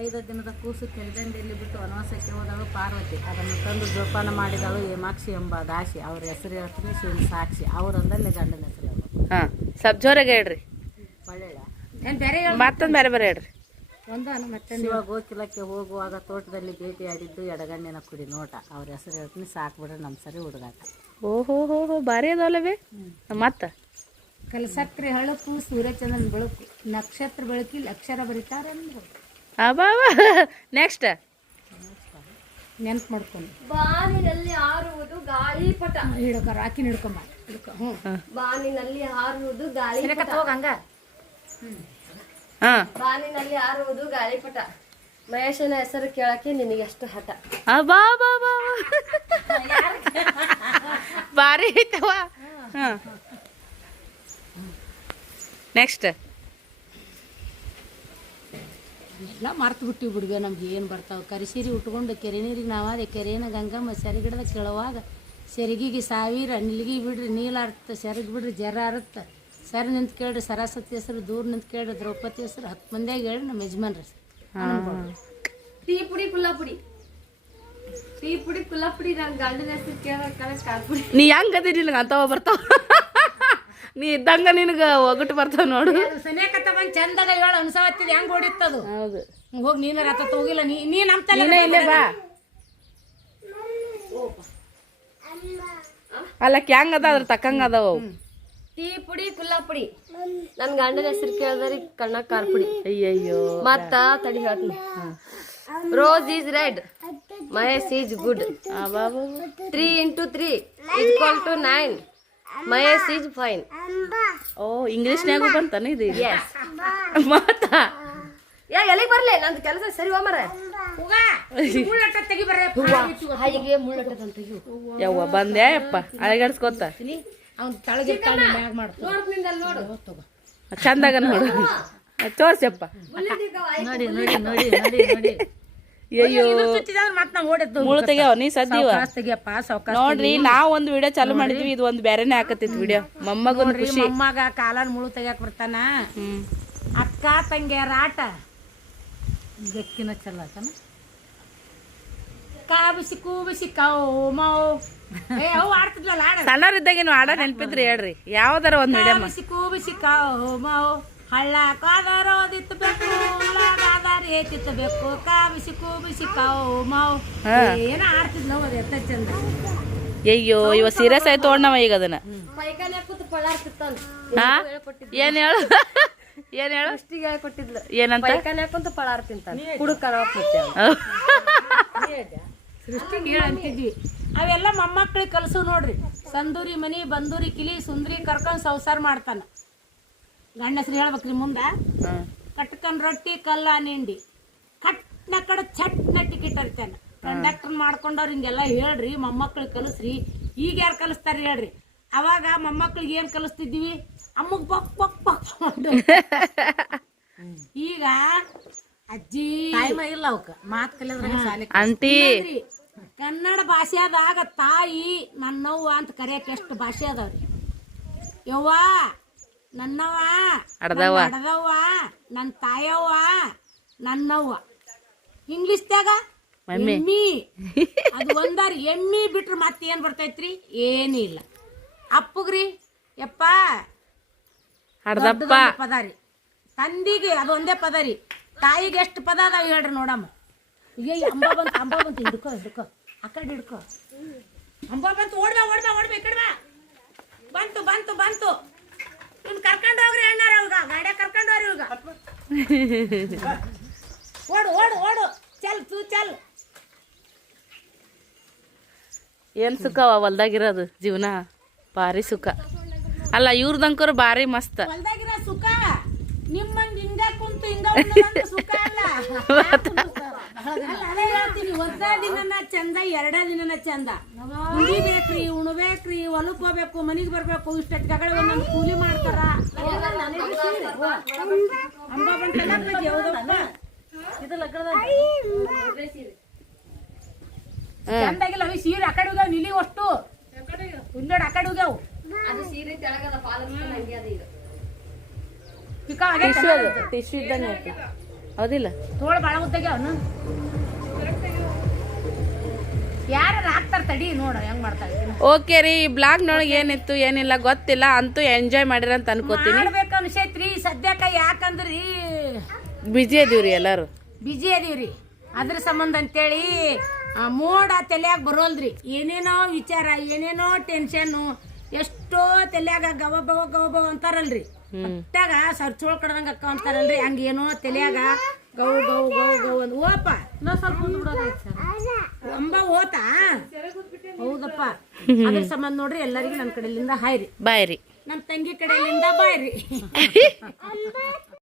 5 ದಿನದ ಕೂಸು ಕೆಳದಂಡೆಯಲ್ಲಿ ಬಿಟ್ಟು ವನವಾಸಕ್ಕೆ ಹೋದಳು ಪಾರ್ವತಿ. ಅದನ್ನು ತಂದು ಜೋಪಾನ ಮಾಡಿದಳು ಹೇಮಾಕ್ಷಿ ಎಂಬ ದಾಸಿ. ಅವ್ರ ಹೆಸರು ಹೇಳ್ತೀನಿ ಶಿವನ ಸಾಕ್ಷಿ. ಅವರೊಂದಲ್ಲೇ ಗಂಡನ ಹೆಸರು ಹೇಳ್ಬೇಕು. ಹಾಂ ಸ್ವಲ್ಪ ಜೋರಾಗಿ ಹೇಳ್ರಿ. ಒಳ್ಳೆಯ ಮತ್ತೊಂದು ಬೇರೆ ಬೇರೆ ಹೇಳ್ರಿ. ಶಿವ ಗೋಕಿಲಕ್ಕೆ ಹೋಗುವಾಗ ತೋಟದಲ್ಲಿ ಭೇಟಿಯಾಡಿದ್ದು ಎಡಗಣ್ಣಿನ ಕುಡಿ ನೋಟ. ಅವ್ರ ಹೆಸರು ಹೇಳ್ತೀನಿ ಸಾಕ್ಬಿಡ್ರಿ ನಮ್ಮ ಸರಿ ಹುಡುಗಾಟ. ಓಹೋ ಹೋ ಹೋ ಭಾರಿ ಅದಾವಲ್ಲವೇ. ಮತ್ತೆ ಕಲಸಕ್ರೆ ಹಳಕು ಸೂರ್ಯಚಂದ್ರನ ಬೆಳಕು ನಕ್ಷತ್ರ ಬೆಳಕಿಲ್ ಅಕ್ಷರ ಬರೀತಾರಂದ್ರು. ಅಬಾವ ನೆಕ್ಸ್ಟ್ ನೆನ್ಪು ಮಾಡ್ಕೊಂಡು ಬಾನಿನಲ್ಲಿ ಹಾರುವುದು ಗಾಳಿಪಟ. ಹಿಡ್ಕ ರಾಕಿನ ಹಿಡ್ಕೊಂಬ ಬಾನಿನಲ್ಲಿ ಹಾರುವುದು ಗಾಳಿಪಟ. ಹಾಂ ಬಾನಿನಲ್ಲಿ ಹಾರುವುದು ಗಾಳಿಪಟ. ಮಹೇಶನ ಹೆಸರು ಕೇಳಕ್ಕೆ ನಿನಗೆಷ್ಟು ಹಠ. ಅಬಾ ಬಾ ಬಾ ಭಾರಿ ಐತವ. ಹಾಂ ನೆಕ್ಸ್ಟ್ ಎಲ್ಲ ಮರ್ತು ಬಿಟ್ಟಿವಿ ಬಿಡ್ಗೆ. ನಮ್ಗೆ ಏನು ಬರ್ತಾವೆ ಕರಿಸೀರಿ ಉಟ್ಕೊಂಡು ಕೆರೆ ನೀರಿಗೆ ನಾವಾದೆ ಕೆರೆನ ಗಂಗಮ್ಮ ಸೆರಗಿಡದ ಕೇಳುವಾಗ ಸೆರಗಿಗೆ ಸಾವಿರ ನಿಲ್ಗಿ ಬಿಡ್ರಿ ನೀಲ ಅರ್ಥ ಸೆರಗಿ ಬಿಡ್ರಿ ಜರ ಅರತ್ತ ಸರಿ ನಿಂತು ಕೇಳ್ರಿ ಸರಸ್ವತಿ ಹೆಸರು ದೂರ ನಿಂತು ಕೇಳ್ರಿ ದ್ರೌಪದಿ ಹೆಸರು 10 ಮಂದಿಯಾಗಿ ಹೇಳ್ರಿ ನಮ್ಮ ಯಜಮಾನ್ರ ಟೀ ಪುಡಿ ಕುಲ್ಲಾಪುಡಿ. ಟೀ ಪುಡಿ ಕುಲ್ಲಾಪುಡಿ. ನನ್ನ ಗಂಡನ ಹೆಸರು ಕೇಳಕ್ಕೆ ಕಾಲ್ಪುಡಿ. ನೀ ಹೆಂಗದಿ ನಿನಗೆ ಅಂತವ ಬರ್ತಾವ. ನೀ ಇದ್ದಂಗ ನಿನಗೆ ಒಗಟು ಬರ್ತಾವ ನೋಡು. ಸನೇಕತ್ತ ಬಂದು ಚಂದಾಗ ಹೇಳು ಅನ್ಸವತ್ತಿದ್ ಹೆಂಗ್ ಹೊಡಿತದು. ಹೌದು ಹೋಗಿ ನೀನು ರಥ ಹೋಗಿಲ್ಲ ನೀ ನಮ್ಮ ತಲೆ ಇಲ್ಲೇ ಬಾ. ಅಲ್ಲ ಕ್ಯಾಂಗ್ ಅದ ಅದ್ರ ತಕ್ಕಂಗ ಅದಾವ ಅವು. ಟೀ ಪುಡಿ ಕುಲ್ಲಾಪುಡಿ. ನನ್ನ ಗಂಡನ ಹೆಸರು ಕೇಳಿದ್ರಿ ಕಣ್ಣಕ್ಕೆ ಕಾರ್ಪುಡಿ. ಅಯ್ಯಯ್ಯೋ ಮತ್ತ ತಡಿ ಹೇಳ್ತೀನಿ. Rose is red, Mahesh is good. 3 into 3 = 9. Mahesh is fine. ಓ ಇಂಗ್ಲೀಷ್ನ್ಯಾಗೂ ಬಂತಾನ ಇದು. ಮತ್ತ ಎಲ್ಲಿಗೆ ಬರ್ಲಿ ನಂದು ಕೆಲಸ ಸರಿ ಹೋಮರ. ಹಾಗೆ ಮುಳ್ಳಟ್ಟದಂತ ಯವ್ವ ಬಂದೆ ಅಪ್ಪ ಅಳಗಡ್ಸ್ಕೊತ ಅವ್ನು ತಳಗಿರ್ತಾನೆ ಮ್ಯಾಗ ಮಾಡ್ತಾನೆ. ನೋಡು ಚಂದಾಗ ನೋಡು ತೋರ್ಸಪ್ಪ. ನೋಡಿ ನೋಡಿ ನೋಡಿ ನೋಡಿ ನೋಡಿ ಅಯ್ಯೋ ಮತ್ತೆ ನಾವು ಓಡಿದ್ದು ಮುಳು ತೆಗ್ಯಾವ ನೀ ಸದ್ದೀವ ತೆಗಿಯಪ್ಪ ಸಾವ್ಕಾಶ. ನೋಡ್ರಿ ನಾವ್ ಒಂದ್ ವಿಡಿಯೋ ಚಾಲು ಮಾಡಿದ್ವಿ. ಇದು ಒಂದ್ ಬೇರೆನೆ ಹಾಕತ್ತಿತ್ ವಿಡಿಯೋ. ಮೊಮ್ಮಗೊಂದು ಖುಷಿ. ಮೊಮ್ಮಗ ಕಾಲನ್ ಮುಳು ತೆಗಿಯಾಕ ಬರ್ತಾನ. ಅಕ್ಕ ತಂಗಿಯರ ಆಟ ಬೆಕ್ಕಿನ ಚಲ್ಲತನ ಕಾಬಿಸಿ ಕೂಬಿಸಿ ಕಾವು ಮಾವು ಅವು ಆಡ್ತಿದ್ಲಲ್ಲ ಆಡ. ಸಣ್ಣವ್ರಿದ್ದಾಗೇನು ಆಡ ನೆನ್ಪಿದ್ರಿ ಹೇಳ್ರಿ ಯಾವ್ದಾರ ಒಂದ್ ವಿಡಿಯೋ. ಕಾಬಿಸಿ ಕೂಬಿಸಿ ಕಾವು ಮಾವು ಹಳ್ಳ ಕಾದಾರೋದಿತ್ತು ಬೇಕು ಉಳ್ಳಾಗಾದಾರ ಏತಿತ್ತಬೇಕು ಕಾಬಿಸಿ ಕೂಬಿಸಿ ಕಾವು ಮಾವು ಏನೋ ಆಡ್ತಿದ್ ನಾವು ಅದು ಎತ್ತ ಚಂದ. ಅಯ್ಯೋ ಇವ ಸೀರಿಯಸ್ ಆಯ್ತು ನೋಡ್ನವ ಈಗ ಅದನ್ನ. ಪೈಕಾನೆ ಕೂತು ಪಳ್ಳಾರ್ತಿತ್ತಾನ. ಹಾ ಏನ್ ಹೇಳು ಏನ್ ಹೇಳು ಅಷ್ಟಿಗೆ ಹೇಳ್ಕೊಟ್ಟಿದ್ಲು. ಏನಂತ ಪೈಕಾನೆ ಕುಂತು ಪಳ್ಳಾರ್ ತಿಂತಾನೆ ಕುಡುಕರ ಸೃಷ್ಟಿಗೆ ಹೇಳಿ ಅಂತಿದ್ವಿ. ಅವೆಲ್ಲ ಮೊಮ್ಮಕ್ಳಿಗೆ ಕಲಸು ನೋಡ್ರಿ. ಸಂದೂರಿ ಮನಿ ಬಂದೂರಿ ಕಿಲಿ ಸುಂದ್ರಿ ಕರ್ಕೊಂಡ್ ಸಂಸಾರ ಮಾಡ್ತಾನ. ಗಂಡಸ್ರು ಹೇಳ್ಬೇಕ್ರಿ ಮುಂದ ಕಟ್ಕೊಂಡ್ ರೊಟ್ಟಿ ಕಲ್ಲ ನಿಂಡಿ ಕಟ್ನ ಕಡೆ ಚಟ್ನ ಟಿಕೆಟ್ ಇರ್ತಾನೆ. ಕಂಡಕ್ಟರ್ ಮಾಡ್ಕೊಂಡವ್ರು ಹಿಂಗೆಲ್ಲ ಹೇಳ್ರಿ ಮೊಮ್ಮಕ್ಳಿಗೆ ಕಲಿಸ್ರಿ. ಈಗ ಯಾರು ಕಲಿಸ್ತಾರ ಹೇಳ್ರಿ. ಅವಾಗ ಮೊಮ್ಮಕ್ಳಿಗೆ ಏನ್ ಕಲಿಸ್ತಿದ್ವಿ ಅಮ್ಮಗ್ ಬಕ್ ಬಕ್ ಬಕ್ ಈಗ ಅಜ್ಜಿ ಇಲ್ಲ ಅವಕ್ಕ ಮಾತು ಕಲಿಯೋದ್ರಾಗ ಅಂಟಿ ಕನ್ನಡ ಭಾಷೆದಾಗ ತಾಯಿ ನನ್ನವ್ವ ಅಂತ ಕರೆಯಕ್ಕೆ ಎಷ್ಟು ಭಾಷೆ ಅದಾವ್ರಿ. ಯವ್ವ ನನ್ನವ್ವ ಅಡದವ್ವ ನನ್ನ ತಾಯವ್ವ ನನ್ನವ್ವ. ಇಂಗ್ಲಿಷ್ದಾಗ ಎಮ್ಮಿ ಅದು ಒಂದಾರಿ. ಎಮ್ಮಿ ಬಿಟ್ರೆ ಮತ್ತೆ ಏನ್ ಬರ್ತೈತ್ರಿ ಏನಿಲ್ಲ. ಅಪ್ಪಗ್ರಿ ಯಪ್ಪ ಅಡದಪ್ಪ ಪದ ರೀ. ತಂದಿಗೆ ಅದು ಒಂದೇ ಪದ ರೀ. ತಾಯಿಗೆ ಎಷ್ಟು ಪದ ಅದಾವ ಹೇಳ್ರಿ ನೋಡಮ್ಮ. ಈಗ ಅಂಬ ಬಂತು ಹಿಡ್ಕೊ ಹಿಡ್ಕೊ ಆ ಕಡೆ ಹಿಡ್ಕೊ. ಅಂಬ ಬಂತು ಓಡ್ಬಾ ಈ ಕಡೆ ಬಾ. ಬಂತು ಬಂತು ಬಂತು ಇವ್ನು ಕರ್ಕೊಂಡು ಹೋಗ್ರಿ ಅಣ್ಣಾರ. ಇವಾಗ ಗಾಡಿಯಾಗ ಕರ್ಕೊಂಡು ಹೋಗ್ರಿ ಇವಾಗ. ಓಡು ಓಡು ಓಡು ಚಲ್ ತೂ ಚಲ್. ಏನ್ ಸುಖವ ಹೊಲ್ದಾಗಿರೋದು ಜೀವನ ಭಾರಿ ಸುಖ ಅಲ್ಲ. ಇವ್ರದಂಕರು ಭಾರಿ ಮಸ್ತ್. ಹೊಲ್ದಾಗಿರೋ ಸುಖ ನಿಮ್ಮಂಗ್ ಹಿಂಗ ಕುಂತು ಹಿಂಗ ಸುಖ ಅಲ್ಲ. ಅದೇ ಹೇಳ್ತೀನಿ ಒಂದ ದಿನನ ಚಂದ 2 ದಿನನ ಚಂದ. ಉಳಿಬೇಕ್ರಿ ಉಣ್ಬೇಕ್ರಿ ಹೊಲಕ್ ಹೋಗ್ಬೇಕು ಮನಿಗ್ ಬರ್ಬೇಕು ಇಷ್ಟಕ್ಕೆ ಜಗಳ ಒಂದೊಂದು ಕೂಲಿ ಮಾಡ್ತಾರ. ಅಂಬ ಚಂದಾಗಿಲ್ಲ ಅವಿ ಸೀರೆ ಆ ಕಡೆ ಹೋಗ್ಯಾವ ನಿಲಿ ಅಷ್ಟು ನೋಡಿ ಆ ಕಡೆ ಹೋಗ್ಯಾವ. ಅದು ಸೀರೆ ತೆಳಗದ ಪಾಲಸ್ ನಂಗೆ ಅದು ಇದು ಟಿಶ್ಯೂ ಇದ್ದಂಗೆ ಹೌದಿಲ್ಲ? ತೋಳ ಭಾಳ ಉದ್ದಾಗೆ ಅವನು ಯಾರು ಹಾಕ್ತಾರ ತಡಿ ನೋಡ ಹೆಂಗ್ ಮಾಡ್ತಾ ಇದ್ದೀನಿ. ಓಕೆ ರೀ, ಈ ಬ್ಲಾಗ್ನೊಳಗೆ ಏನಿತ್ತು ಏನಿಲ್ಲ ಗೊತ್ತಿಲ್ಲ, ಅಂತೂ ಎಂಜಾಯ್ ಮಾಡಿರ ಅಂತ ಅನ್ಕೋತೀನಿ. ಮಾಡ್ಬೇಕು ಅನ್ಸೈತ್ರಿ ಸದ್ಯಕ್ಕ, ಯಾಕಂದ್ರಿ ಬಿಜಿ ಅದೀವ್ರಿ ಎಲ್ಲಾರು, ಬಿಜಿ ಅದೀವ್ರಿ. ಅದ್ರ ಸಂಬಂಧ ಅಂತೇಳಿ ಮೋಡ ತಲ್ಯಾಗ ಬರೋಲ್ರಿ. ಏನೇನೋ ವಿಚಾರ, ಏನೇನೋ ಟೆನ್ಷನ್ನು, ಎಷ್ಟೋ ತಲ್ಯಾಗ ಗವ ಅಂತಾರಲ್ರಿ. ಹೊಟ್ಟಾಗ ಸರ್ಚೋಳ್ ಕಡ್ದಂಗ ಅಕ್ಕ ಅಂತಾರಲ್ರಿ, ಹಂಗೇನೋ ತಲ್ಯಾಗ ಗೌ ಗೌ ಗೌ ಗೌ ಅಂದ್ ಓಪ ಅಂಬ ಓತಾ. ಹೌದಪ್ಪ, ಅದ್ರ ಸಂಬಂಧ ನೋಡ್ರಿ ಎಲ್ಲರಿಗೂ ನನ್ನ ಕಡೆಯಿಂದ ಹಾಯ್ ರೀ, ಬಾಯ್ ರೀ. ನಮ್ಮ ತಂಗಿ ಕಡೆಯಿಂದ ಬಾಯ್ ರೀ.